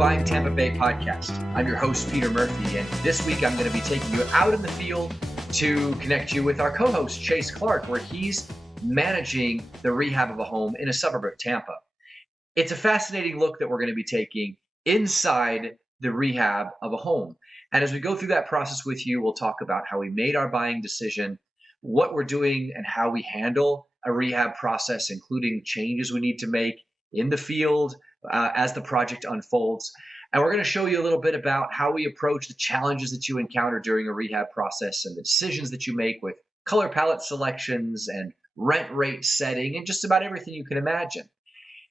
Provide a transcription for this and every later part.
Buying Tampa Bay Podcast. I'm your host, Peter Murphy, and this week I'm going to be taking you out in the field to connect you with our co-host, Chase Clark, where he's managing the rehab of a home in a suburb of Tampa. It's a fascinating look that we're going to be taking inside the rehab of a home. And as we go through that process with you, we'll talk about how we made our buying decision, what we're doing, and how we handle a rehab process, including changes we need to make in the field as the project unfolds. And we're going to show you a little bit about how we approach the challenges that you encounter during a rehab process and the decisions that you make with color palette selections and rent rate setting and just about everything you can imagine.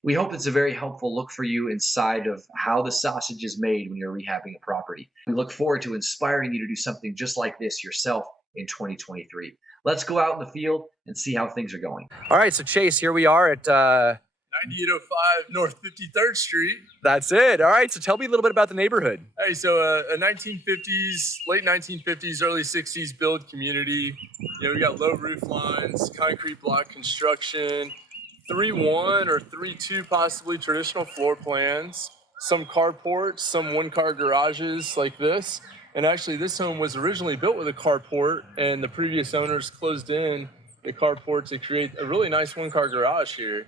We hope it's a very helpful look for you inside of how the sausage is made when you're rehabbing a property. We look forward to inspiring you to do something just like this yourself in 2023. Let's go out in the field and see how things are going. All right, so Chase, here we are at 9805 North 53rd Street. That's it. All right, so tell me a little bit about the neighborhood. Hey, so a 1950s, late 1950s, early 60s build community. We got low roof lines, concrete block construction, 3-1 or 3-2 possibly traditional floor plans, some carports, some one-car garages like this. And actually, this home was originally built with a carport, and the previous owners closed in the carport to create a really nice one-car garage here.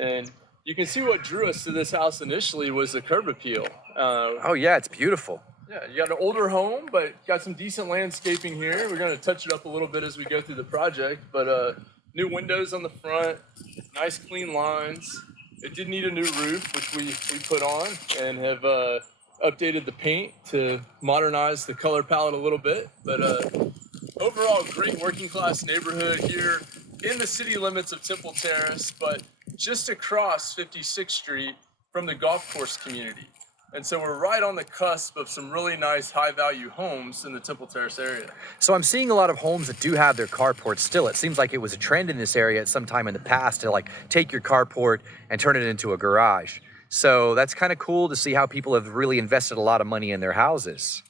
And you can see what drew us to this house initially was the curb appeal. Oh yeah, it's beautiful. Yeah, you got an older home, but got some decent landscaping here. We're going to touch it up a little bit as we go through the project, but new windows on the front, nice clean lines. It did need a new roof, which we put on, and have updated the paint to modernize the color palette a little bit. But overall, great working class neighborhood here in the city limits of Temple Terrace, but just across 56th Street from the golf course community. And so we're right on the cusp of some really nice high-value homes in the Temple Terrace area. So I'm seeing a lot of homes that do have their carports still. It seems like it was a trend in this area at some time in the past to take your carport and turn it into a garage. So that's kind of cool to see how people have really invested a lot of money in their houses.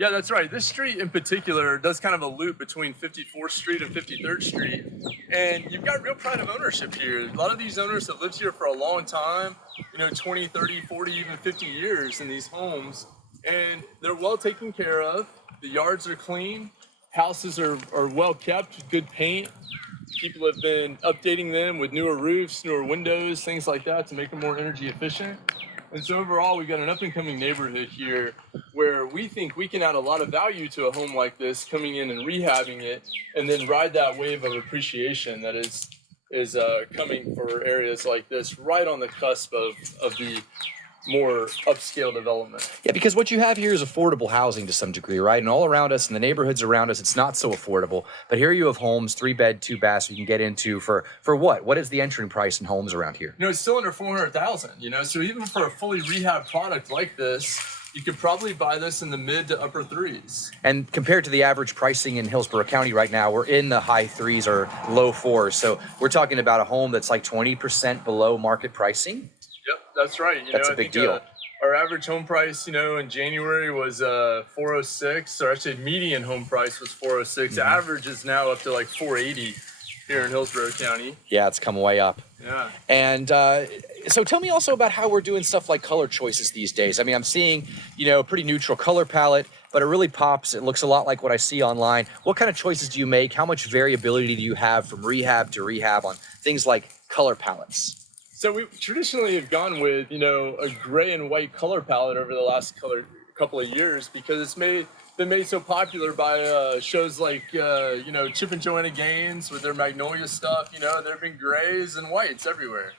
Yeah, that's right. This street in particular does kind of a loop between 54th Street and 53rd Street. And you've got real pride of ownership here. A lot of these owners have lived here for a long time, 20, 30, 40, even 50 years in these homes. And they're well taken care of. The yards are clean. Houses are well kept, good paint. People have been updating them with newer roofs, newer windows, things like that to make them more energy efficient. And so overall, we've got an up-and-coming neighborhood here where we think we can add a lot of value to a home like this, coming in and rehabbing it, and then ride that wave of appreciation that is coming for areas like this, right on the cusp of the more upscale development. Yeah, because what you have here is affordable housing to some degree, right? And all around us, in the neighborhoods around us, it's not so affordable. But here you have homes, 3-bed, 2-bath, you can get into for what? What is the entering price in homes around here? It's still under $400,000. So even for a fully rehab product like this, you could probably buy this in the mid to upper threes. And compared to the average pricing in Hillsborough County right now, we're in the high threes or low fours. So we're talking about a home that's like 20% below market pricing. Yep, that's right. That's a big deal. Our average home price, in January was $406, or actually median home price was $406. Mm-hmm. Average is now up to like $480 here in Hillsborough County. Yeah, it's come way up. Yeah. And so tell me also about how we're doing stuff like color choices these days. I mean, I'm seeing, a pretty neutral color palette, but it really pops. It looks a lot like what I see online. What kind of choices do you make? How much variability do you have from rehab to rehab on things like color palettes? So we traditionally have gone with, a gray and white color palette over the last couple of years because it's been made so popular by shows like, Chip and Joanna Gaines with their Magnolia stuff. There have been grays and whites everywhere.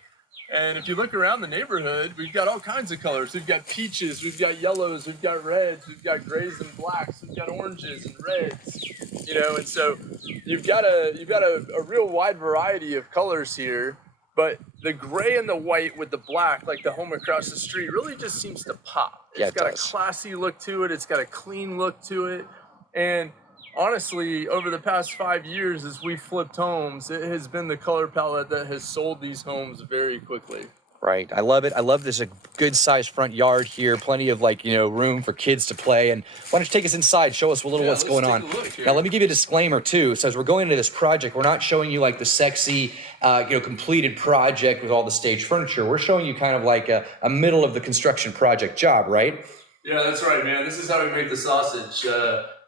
And if you look around the neighborhood, we've got all kinds of colors. We've got peaches, we've got yellows, we've got reds, we've got grays and blacks, we've got oranges and reds, and so you've got a real wide variety of colors here. But the gray and the white with the black, like the home across the street, really just seems to pop. It's got a classy look to it. It's got a clean look to it. And honestly, over the past 5 years, as we flipped homes, it has been the color palette that has sold these homes very quickly. Right. I love it. I love there's a good sized front yard here, plenty of room for kids to play. And why don't you take us inside, show us what's going on. Now, let me give you a disclaimer too. So as we're going into this project, we're not showing you like the sexy, completed project with all the staged furniture. We're showing you kind of like a middle of the construction project job, right? Yeah, that's right, man. This is how we make the sausage.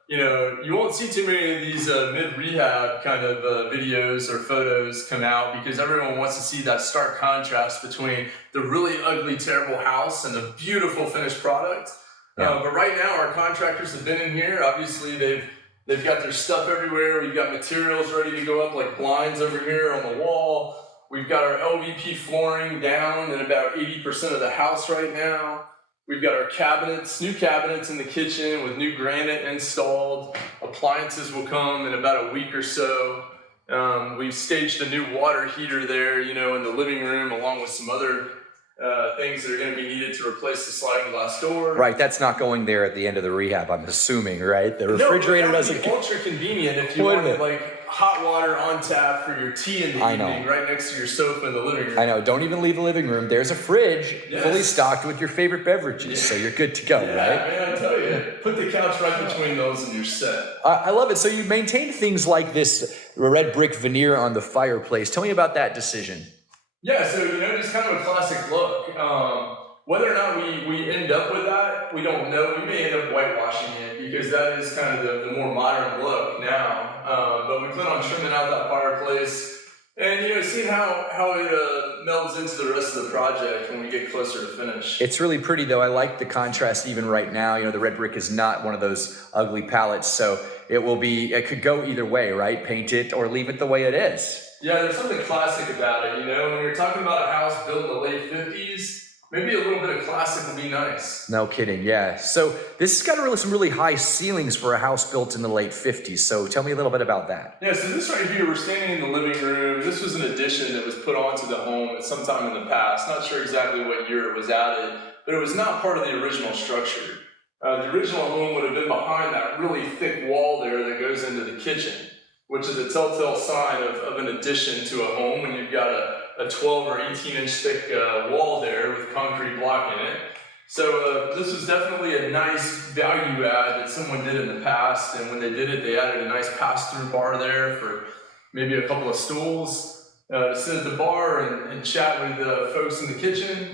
You won't see too many of these mid-rehab kind of videos or photos come out because everyone wants to see that stark contrast between the really ugly, terrible house and the beautiful finished product. Yeah. But right now, our contractors have been in here. Obviously, they've got their stuff everywhere. We've got materials ready to go up, like blinds over here on the wall. We've got our LVP flooring down in about 80% of the house right now. We've got our cabinets, new cabinets in the kitchen with new granite installed. Appliances will come in about a week or so. We've staged a new water heater there, in the living room, along with some other things that are going to be needed to replace the sliding glass door. Right, that's not going there at the end of the rehab, I'm assuming, right? The refrigerator doesn't. No, ultra convenient if you wanted hot water on tap for your tea in the evening, right next to your sofa in the living room. I know. Don't even leave the living room. There's a fridge fully stocked with your favorite beverages, so you're good to go, right? Yeah, man, I tell you, put the couch right between those and you're set. I love it. So you maintain things like this red brick veneer on the fireplace. Tell me about that decision. Yeah, so just kind of a classic look. Whether or not we end up with that, we don't know. We may end up whitewashing it because that is kind of the more modern look now. But we plan on trimming out that fireplace and seeing how it melds into the rest of the project when we get closer to finish. It's really pretty though. I like the contrast even right now. The red brick is not one of those ugly palettes, so it could go either way, right? Paint it or leave it the way it is. Yeah, there's something classic about it. When you're talking about a house built in the late 50s, maybe a little bit of classic would be nice. No kidding, yeah. So this has got some really high ceilings for a house built in the late 50s. So tell me a little bit about that. Yeah, so this right here, we're standing in the living room. This was an addition that was put onto the home at some time in the past. Not sure exactly what year it was added, but it was not part of the original structure. The original home would have been behind that really thick wall there that goes into the kitchen, which is a telltale sign of an addition to a home when you've got a 12 or 18 inch thick wall there with concrete block in it. So this was definitely a nice value add that someone did in the past, and when they did it, they added a nice pass-through bar there for maybe a couple of stools to sit at the bar and chat with folks in the kitchen,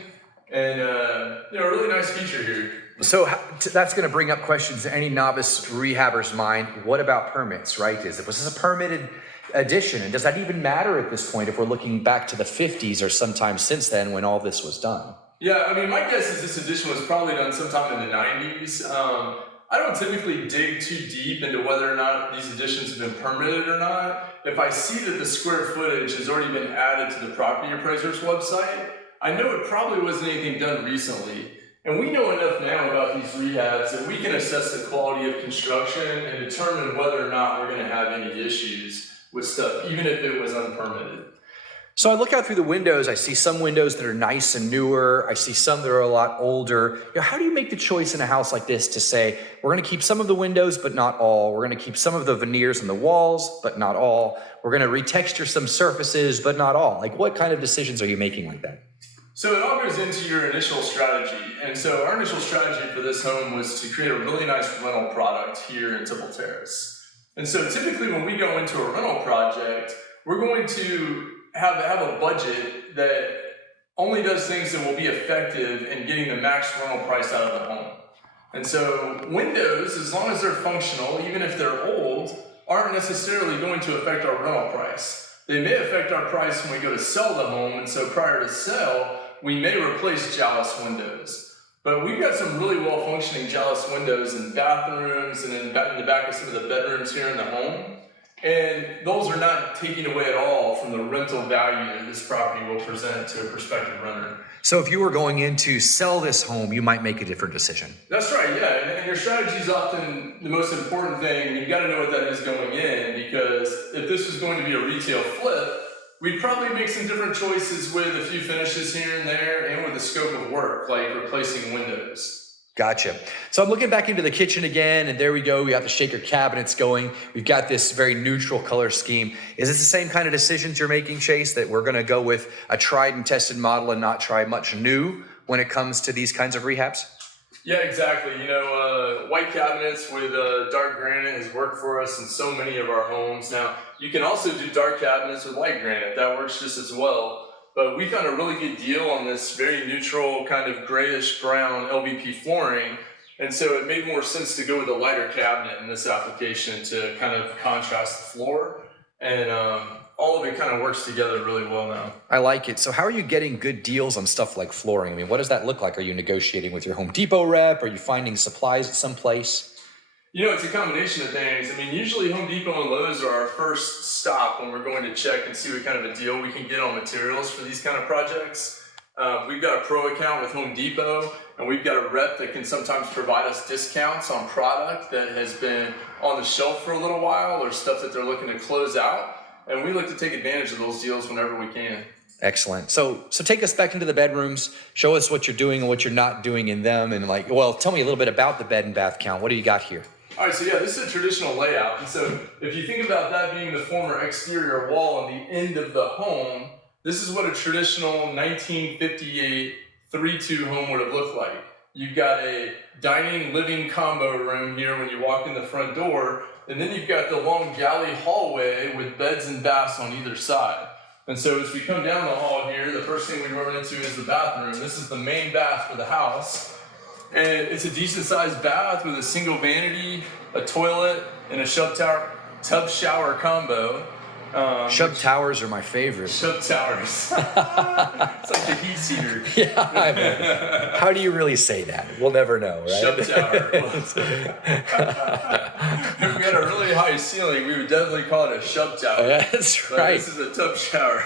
and a really nice feature here. So that's going to bring up questions in any novice rehabber's mind. What about permits, right? Was this a permitted addition? And does that even matter at this point if we're looking back to the 50s or sometime since then when all this was done? Yeah, my guess is this addition was probably done sometime in the 90s. I don't typically dig too deep into whether or not these additions have been permitted or not. If I see that the square footage has already been added to the property appraiser's website, I know it probably wasn't anything done recently. And we know enough now about these rehabs that we can assess the quality of construction and determine whether or not we're going to have any issues with stuff, even if it was unpermitted. So I look out through the windows, I see some windows that are nice and newer, I see some that are a lot older. How do you make the choice in a house like this to say, we're going to keep some of the windows, but not all. We're going to keep some of the veneers in the walls, but not all. We're going to retexture some surfaces, but not all. What kind of decisions are you making like that? So it all goes into your initial strategy. And so our initial strategy for this home was to create a really nice rental product here in Temple Terrace. And so typically when we go into a rental project, we're going to have a budget that only does things that will be effective in getting the max rental price out of the home. And so windows, as long as they're functional, even if they're old, aren't necessarily going to affect our rental price. They may affect our price when we go to sell the home, and so prior to sale, we may replace Jalis windows. But we've got some really well-functioning Jalis windows in bathrooms and in the back of some of the bedrooms here in the home. And those are not taking away at all from the rental value that this property will present to a prospective renter. So if you were going in to sell this home, you might make a different decision. That's right, yeah. And your strategy is often the most important thing. You've got to know what that is going in, because if this was going to be a retail flip, we'd probably make some different choices with a few finishes here and there and with the scope of work, like replacing windows. Gotcha. So I'm looking back into the kitchen again, and there we go. We got the shaker cabinets going. We've got this very neutral color scheme. Is this the same kind of decisions you're making, Chase, that we're going to go with a tried and tested model and not try much new when it comes to these kinds of rehabs? Yeah, exactly. White cabinets with dark granite has worked for us in so many of our homes. Now, you can also do dark cabinets with light granite. That works just as well. But we found a really good deal on this very neutral kind of grayish brown LVP flooring. And so it made more sense to go with a lighter cabinet in this application to kind of contrast the floor. And all of it kind of works together really well now. I like it. So how are you getting good deals on stuff like flooring? I mean, what does that look like? Are you negotiating with your Home Depot rep? Are you finding supplies at some place? It's a combination of things. I mean, usually Home Depot and Lowe's are our first stop when we're going to check and see what kind of a deal we can get on materials for these kind of projects. We've got a pro account with Home Depot, and we've got a rep that can sometimes provide us discounts on product that has been on the shelf for a little while or stuff that they're looking to close out. And we look to take advantage of those deals whenever we can. Excellent. So take us back into the bedrooms. Show us what you're doing and what you're not doing in them. And tell me a little bit about the bed and bath count. What do you got here? All right, so this is a traditional layout. And so if you think about that being the former exterior wall on the end of the home, this is what a traditional 1958 3-2 home would have looked like. You've got a dining living combo room here when you walk in the front door, and then you've got the long galley hallway with beds and baths on either side. And so as we come down the hall here, the first thing we run into is the bathroom. This is the main bath for the house. And it's a decent sized bath with a single vanity, a toilet, and a tub shower combo. Shub towers are my favorite. Shub towers. It's like the heat seater. Yeah, I mean, how do you really say that? We'll never know, right? Shub tower. If we had a really high ceiling, we would definitely call it a shub tower. That's right. This is a tub shower.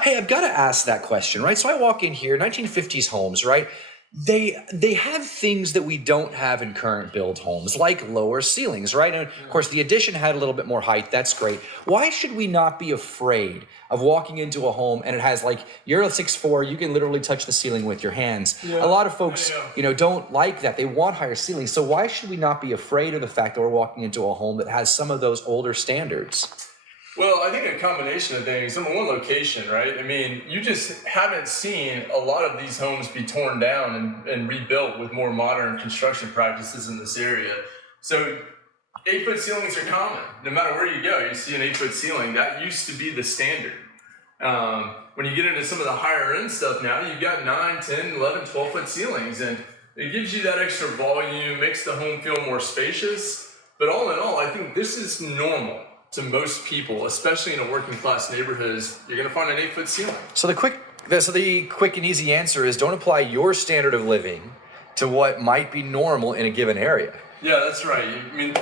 Hey, I've got to ask that question, right? So I walk in here, 1950s homes, right? They have things that we don't have in current build homes, like lower ceilings, right? And of course, the addition had a little bit more height. That's great. Why should we not be afraid of walking into a home and it has you're a 6'4", you can literally touch the ceiling with your hands. Yeah, a lot of folks, don't like that. They want higher ceilings. So why should we not be afraid of the fact that we're walking into a home that has some of those older standards? Well, I think a combination of things. Number one, location, right? I mean, you just haven't seen a lot of these homes be torn down and rebuilt with more modern construction practices in this area. So 8-foot ceilings are common. No matter where you go, you see an 8-foot ceiling. That used to be the standard. When you get into some of the higher end stuff now, you've got 9, 10, 11, 12-foot ceilings. And it gives you that extra volume, makes the home feel more spacious. But all in all, I think this is normal to most people, especially in a working class neighborhood. You're going to find an 8-foot ceiling. So the quick and easy answer is don't apply your standard of living to what might be normal in a given area. Yeah, that's right. I mean,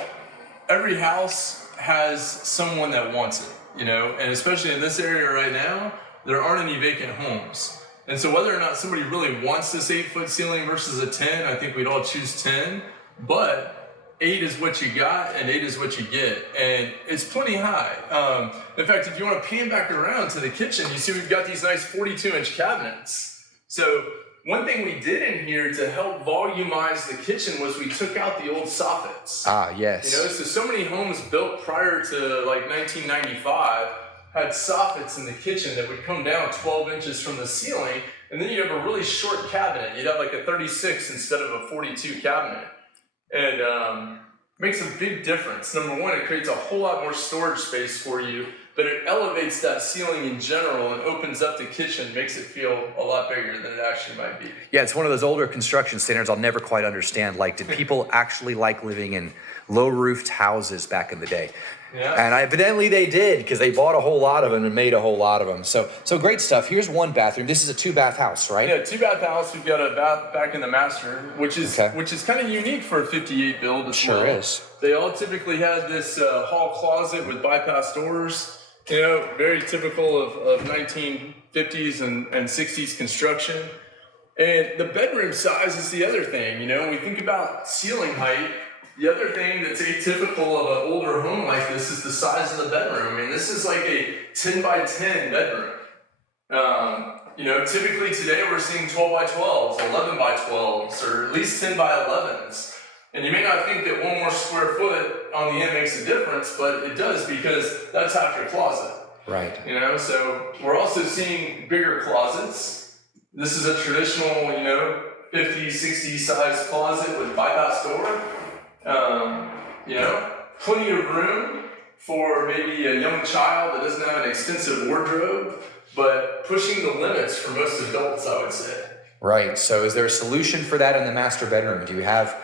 every house has someone that wants it, and especially in this area right now, there aren't any vacant homes. And so whether or not somebody really wants this 8-foot ceiling versus a 10, I think we'd all choose 10, but 8 is what you got, and 8 is what you get, and it's plenty high. In fact, if you want to pan back around to the kitchen, you see we've got these nice 42-inch cabinets. So one thing we did in here to help volumize the kitchen was we took out the old soffits. Ah, yes. So many homes built prior to 1995 had soffits in the kitchen that would come down 12 inches from the ceiling, and then you have a really short cabinet. You'd have a 36 instead of a 42 cabinet. And makes a big difference. Number one, it creates a whole lot more storage space for you, but it elevates that ceiling in general and opens up the kitchen, makes it feel a lot bigger than it actually might be. Yeah, it's one of those older construction standards I'll never quite understand. Did people actually like living in low-roofed houses back in the day? Yeah. And evidently they did, because they bought a whole lot of them and made a whole lot of them. So great stuff. Here's one bathroom. This is a 2-bath house, right? Yeah, 2-bath house. We've got a bath back in the master, which is kind of unique for a 58 build as well. Sure is. They all typically had this hall closet with bypass doors. Very typical of 1950s and 60s construction. And the bedroom size is the other thing. When we think about ceiling height, the other thing that's atypical of an older home like this is the size of the bedroom. I mean, this is like a 10 by 10 bedroom. typically today we're seeing 12 by 12s, 11 by 12s, or at least 10 by 11s. And you may not think that one more square foot on the end makes a difference, but it does, because that's half your closet. Right. So we're also seeing bigger closets. This is a traditional, 50, 60 size closet with bypass door. Plenty of room for maybe a young child that doesn't have an extensive wardrobe, but pushing the limits for most adults, I would say. Right. So is there a solution for that in the master bedroom? Do you have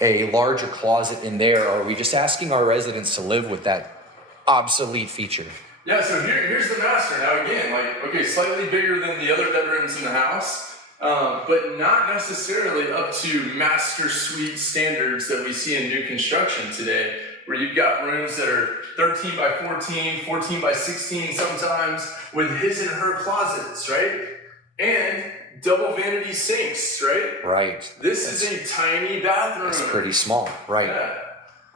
a larger closet in there, or are we just asking our residents to live with that obsolete feature? Yeah, so here's the master. Now again, slightly bigger than the other bedrooms in the house, but not necessarily up to master suite standards that we see in new construction today, where you've got rooms that are 13 by 14, 14 by 16 sometimes, with his and her closets, right? And double vanity sinks, right? Right. This is a tiny bathroom. It's pretty small, right? Yeah.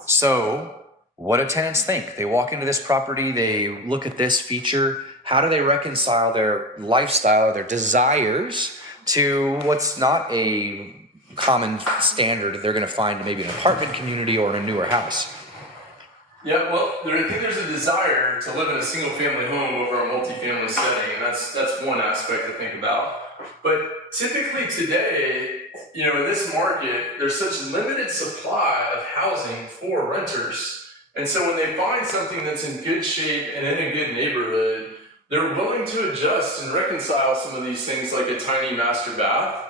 So what do tenants think? They walk into this property, they look at this feature. How do they reconcile their lifestyle, their desires, to what's not a common standard that they're going to find in maybe an apartment community or in a newer house? Yeah, well, I think there's a desire to live in a single-family home over a multifamily setting, and that's one aspect to think about. But typically today, in this market, there's such limited supply of housing for renters. And so when they find something that's in good shape and in a good neighborhood, they're willing to adjust and reconcile some of these things, like a tiny master bath.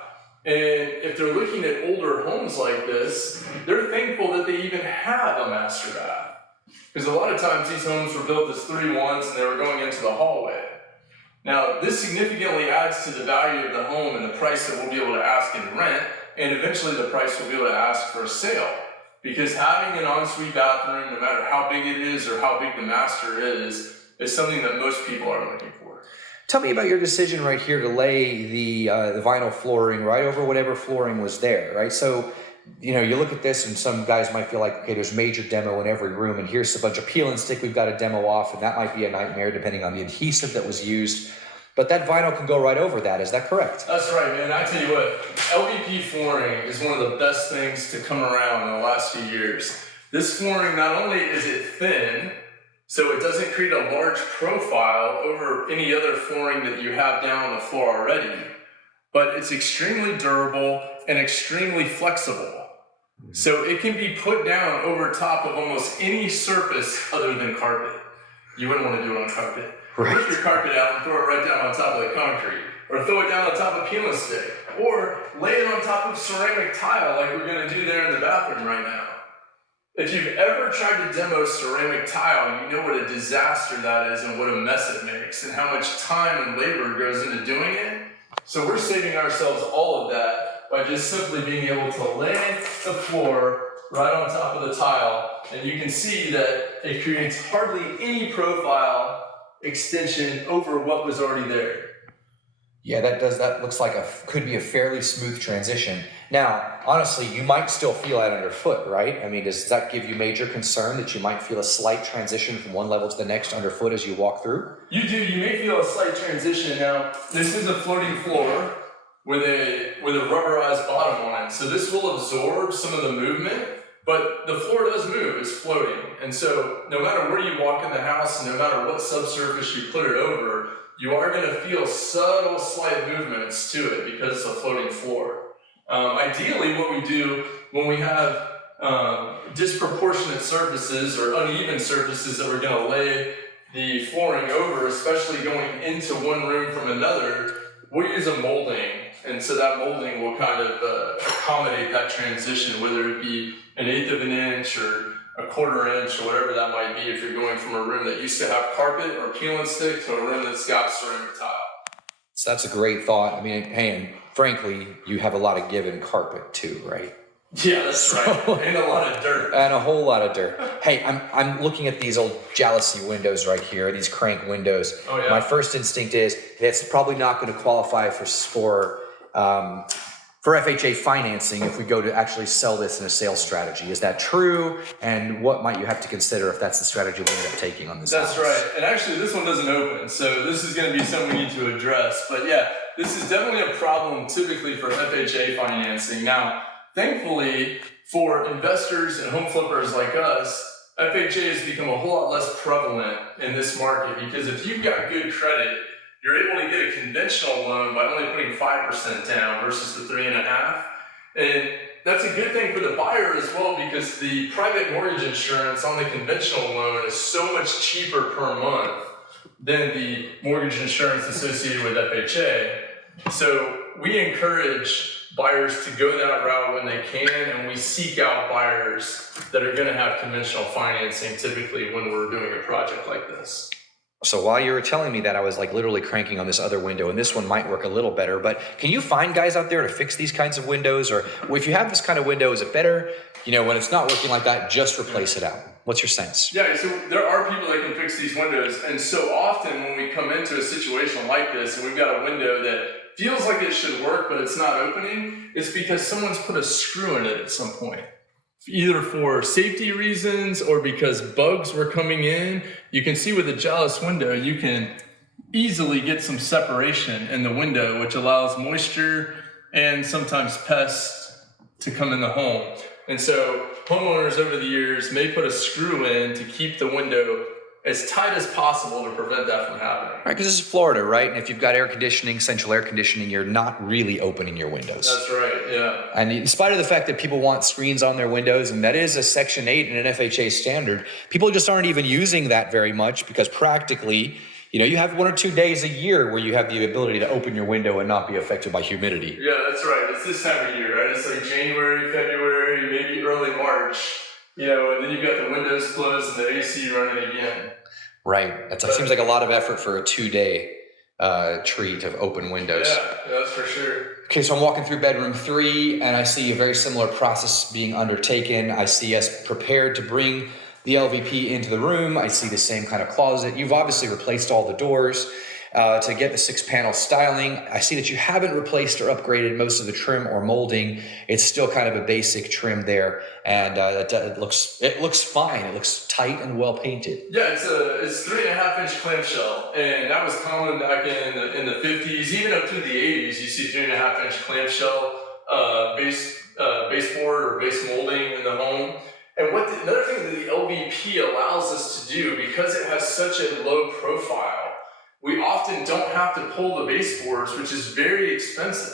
And if they're looking at older homes like this, they're thankful that they even have a master bath. Because a lot of times these homes were built as 3-1s and they were going into the hallway. Now, this significantly adds to the value of the home and the price that we'll be able to ask in rent, and eventually the price we'll be able to ask for a sale. Because having an ensuite bathroom, no matter how big it is or how big the master is something that most people are looking for. Tell me about your decision right here to lay the vinyl flooring right over whatever flooring was there, right? So, you look at this and some guys might feel like, okay, there's major demo in every room and here's a bunch of peel and stick we've got to demo off, and that might be a nightmare depending on the adhesive that was used. But that vinyl can go right over that. Is that correct? That's right, man. I tell you what, LVP flooring is one of the best things to come around in the last few years. This flooring, not only is it thin, so it doesn't create a large profile over any other flooring that you have down on the floor already, but it's extremely durable and extremely flexible. So it can be put down over top of almost any surface other than carpet. You wouldn't want to do it on carpet. Right. Rip your carpet out and throw it right down on top of the concrete, or throw it down on top of peel and stick, or lay it on top of ceramic tile like we're going to do there in the bathroom right now. If you've ever tried to demo ceramic tile, you know what a disaster that is and what a mess it makes and how much time and labor goes into doing it. So we're saving ourselves all of that by just simply being able to lay the floor right on top of the tile, and you can see that it creates hardly any profile extension over what was already there. Yeah, that looks like could be a fairly smooth transition. Now, honestly, you might still feel that underfoot, right? I mean, does that give you major concern that you might feel a slight transition from one level to the next underfoot as you walk through? You do. You may feel a slight transition. Now, this is a floating floor with a rubberized bottom on it. So this will absorb some of the movement, but the floor does move. It's floating. And so no matter where you walk in the house, no matter what subsurface you put it over, you are going to feel subtle slight movements to it because it's a floating floor. Ideally, what we do when we have disproportionate surfaces or uneven surfaces that we're going to lay the flooring over, especially going into one room from another, we'll use a molding. And so that molding will kind of accommodate that transition, whether it be 1/8 of an inch or 1/4 inch or whatever that might be, if you're going from a room that used to have carpet or peel and stick to a room that's got ceramic tile. So that's a great thought. I mean, hey, and frankly, you have a lot of given carpet too, right? Yeah, that's right. And a lot of dirt. And a whole lot of dirt. Hey, I'm looking at these old jealousy windows right here, these crank windows. Oh, yeah. My first instinct is it's probably not going to qualify for for FHA financing if we go to actually sell this in a sales strategy. Is that true? And what might you have to consider if that's the strategy we end up taking on this That's house? right. And actually, this one doesn't open, so this is going to be something we need to address. But yeah, this is definitely a problem typically for FHA financing. Now, thankfully, for investors and home flippers like us, FHA has become a whole lot less prevalent in this market, because if you've got good credit, you're able to get a conventional loan by only putting 5% down versus the 3.5%. And that's a good thing for the buyer as well, because the private mortgage insurance on the conventional loan is so much cheaper per month than the mortgage insurance associated with FHA. So we encourage buyers to go that route when they can, and we seek out buyers that are going to have conventional financing typically when we're doing a project like this. So while you were telling me that, I was like literally cranking on this other window, and this one might work a little better, but can you find guys out there to fix these kinds of windows? Or if you have this kind of window, is it better, when it's not working like that, just replace it out? What's your sense? Yeah, so there are people that can fix these windows, and so often when we come into a situation like this and we've got a window that feels like it should work but it's not opening, it's because someone's put a screw in it at some point. Either for safety reasons or because bugs were coming in. You can see with a jailess window, you can easily get some separation in the window, which allows moisture and sometimes pests to come in the home. And so homeowners over the years may put a screw in to keep the window as tight as possible to prevent that from happening. Right, because this is Florida, right? And if you've got air conditioning, central air conditioning, you're not really opening your windows. That's right, yeah. And in spite of the fact that people want screens on their windows, and that is a Section 8 and an FHA standard, people just aren't even using that very much, because practically, you have 1 or 2 days a year where you have the ability to open your window and not be affected by humidity. Yeah, that's right. It's this time of year, right? It's like January, February, maybe early March, and then you've got the windows closed and the AC running again. Right. It seems like a lot of effort for a 2-day treat of open windows. Yeah, that's for sure. Okay, so I'm walking through bedroom 3, and I see a very similar process being undertaken. I see us prepared to bring the LVP into the room. I see the same kind of closet. You've obviously replaced all the doors to get the 6-panel styling. I see that you haven't replaced or upgraded most of the trim or molding. It's still kind of a basic trim there, and it looks fine. It looks tight and well painted. Yeah, it's 3.5-inch clamshell, and that was common back in the 50s, even up through the 80s. You see 3.5-inch clamshell baseboard or base molding in the home. And another thing that the LVP allows us to do, because it has such a low profile, we often don't have to pull the baseboards, which is very expensive.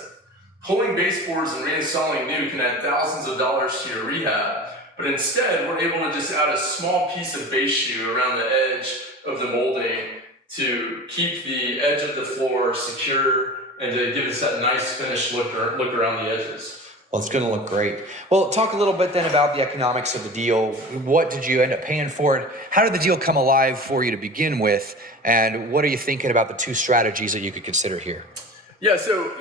Pulling baseboards and reinstalling new can add thousands of dollars to your rehab, but instead we're able to just add a small piece of base shoe around the edge of the molding to keep the edge of the floor secure and to give us that nice finished look around the edges. Well, it's going to look great. Well, talk a little bit then about the economics of the deal. What did you end up paying for it? How did the deal come alive for you to begin with? And what are you thinking about the 2 strategies that you could consider here? Yeah, so,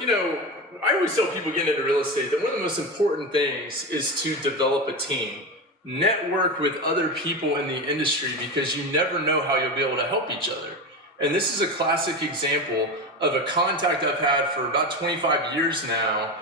I always tell people getting into real estate that one of the most important things is to develop a team. Network with other people in the industry, because you never know how you'll be able to help each other. And this is a classic example of a contact I've had for about 25 years now,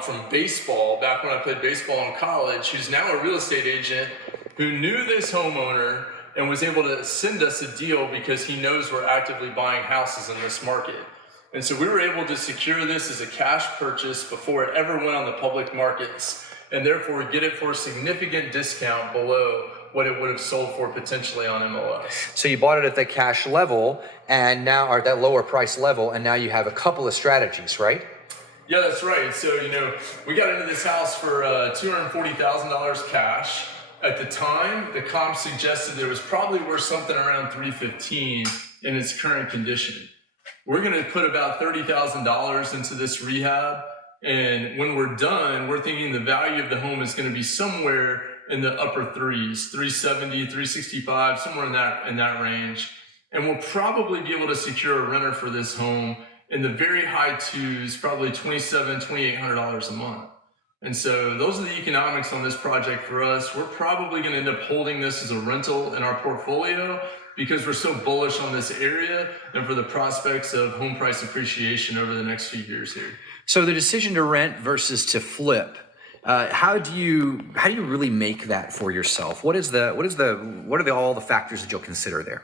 from baseball, back when I played baseball in college, who's now a real estate agent who knew this homeowner and was able to send us a deal because he knows we're actively buying houses in this market. And so we were able to secure this as a cash purchase before it ever went on the public markets, and therefore get it for a significant discount below what it would have sold for potentially on MLS. So you bought it at the cash level, and now, or that lower price level, and now you have a couple of strategies, right? Yeah, that's right. So, we got into this house for $240,000 cash. At the time, the comp suggested there was probably worth something around $315,000 in its current condition. We're going to put about $30,000 into this rehab, and when we're done, we're thinking the value of the home is going to be somewhere in the upper threes, 370, 365, somewhere in that range. And we'll probably be able to secure a renter for this home in the very high 2s, probably $2,700, $2,800 a month. And so those are the economics on this project for us. We're probably going to end up holding this as a rental in our portfolio, because we're so bullish on this area and for the prospects of home price appreciation over the next few years here. So the decision to rent versus to flip, how do you really make that for yourself? What are all the factors that you'll consider there?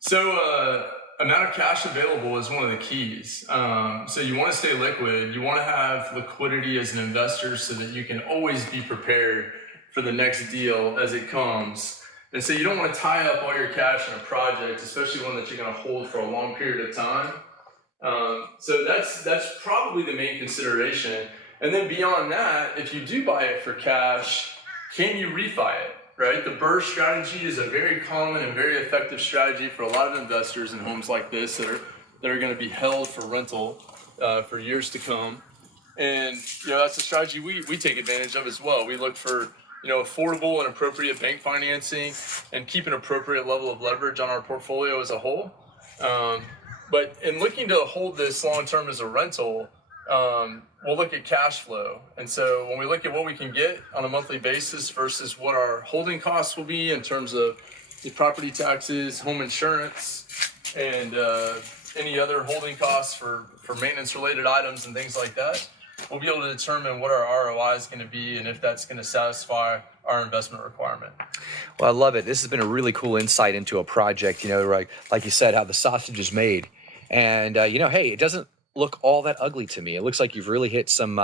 So amount of cash available is one of the keys. So you want to stay liquid. You want to have liquidity as an investor so that you can always be prepared for the next deal as it comes. And so you don't want to tie up all your cash in a project, especially one that you're going to hold for a long period of time. So that's probably the main consideration. And then beyond that, if you do buy it for cash, can you refi it, right? The BRRRR strategy is a very common and very effective strategy for a lot of investors in homes like this that are going to be held for rental for years to come. And that's a strategy we take advantage of as well. We look for affordable and appropriate bank financing and keep an appropriate level of leverage on our portfolio as a whole. But in looking to hold this long-term as a rental, we'll look at cash flow. And so when we look at what we can get on a monthly basis versus what our holding costs will be in terms of the property taxes, home insurance, and any other holding costs for maintenance-related items and things like that, we'll be able to determine what our ROI is going to be and if that's going to satisfy our investment requirement. Well, I love it. This has been a really cool insight into a project, like you said, how the sausage is made. And, hey, it doesn't look all that ugly to me. It looks like you've really hit some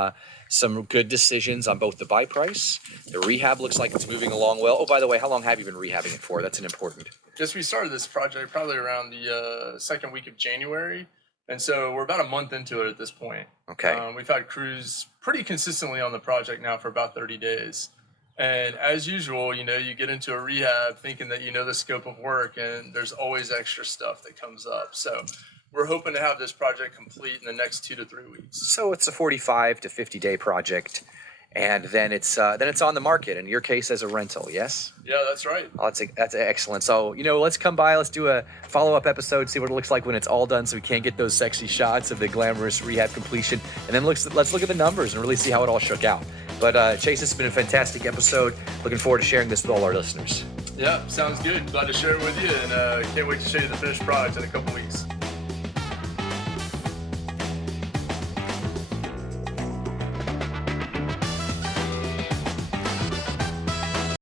good decisions on both the buy price. The rehab looks like it's moving along well. Oh, by the way, how long have you been rehabbing it for? That's an important. Just we started this project probably around the second week of January. And so we're about a month into it at this point. Okay. We've had crews pretty consistently on the project now for about 30 days. And as usual, you get into a rehab thinking that you know the scope of work, and there's always extra stuff that comes up. So we're hoping to have this project complete in the next 2 to 3 weeks. So it's a 45 to 50 day project, and then it's on the market. In your case, as a rental, yes? Yeah, that's right. Oh, that's excellent. So let's come by. Let's do a follow-up episode, see what it looks like when it's all done, so we can't get those sexy shots of the glamorous rehab completion. And then let's look at the numbers and really see how it all shook out. But Chase, this has been a fantastic episode. Looking forward to sharing this with all our listeners. Yeah, sounds good. Glad to share it with you, and can't wait to show you the finished product in a couple weeks.